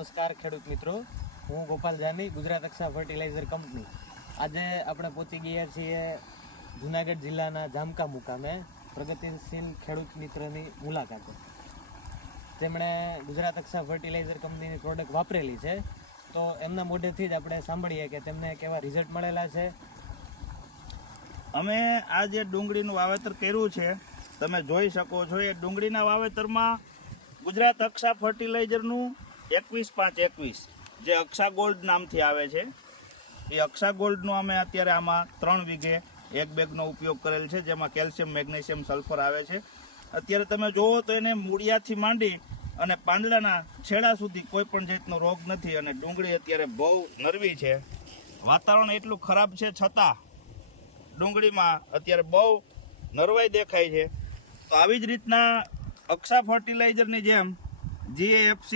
નમસ્કાર ખેડૂત મિત્રો, હું ગોપાલ જાની, ગુજરાત અક્ષા ફર્ટિલાઇઝર કંપની. આજે આપણે પહોંચી ગયા છીએ જુનાગઢ જિલ્લાના જામકા મુકામે પ્રગતિશીલ ખેડૂત મિત્રની મુલાકાતે. તેમણે ગુજરાત અક્ષા ફર્ટિલાઇઝર કંપનીની પ્રોડક્ટ વાપરેલી છે, તો એમના મોઢેથી જ આપણે સાંભળીએ કે તેમને કેવા રિઝલ્ટ મળેલા છે. અમે આ જે ડુંગળીનું વાવેતર કર્યું છે, તમે જોઈ શકો છો. એ ડુંગળીના વાવેતરમાં ગુજરાત અક્ષા ફર્ટિલાઇઝરનું 21-5-21 જે અક્ષા ગોલ્ડ નામથી આવે છે, એ અક્ષા ગોલ્ડનું અમે અત્યારે આમાં 3 વીઘે 1 બેગનો ઉપયોગ કરેલ છે, જેમાં કેલ્શિયમ, મેગ્નેશિયમ, સલ્ફર આવે છે. અત્યારે તમે જુઓ તો એને મૂળિયાથી માંડી અને પાંદડાના છેડા સુધી કોઈ પણ જાતનો રોગ નથી, અને ડુંગળી અત્યારે બહુ નરવી છે. વાતાવરણ એટલું ખરાબ છે છતાં ડુંગળીમાં અત્યારે બહુ નરવાઈ દેખાય છે. તો આવી જ રીતના અક્ષા ફર્ટિલાઇઝરની જેમ GAFC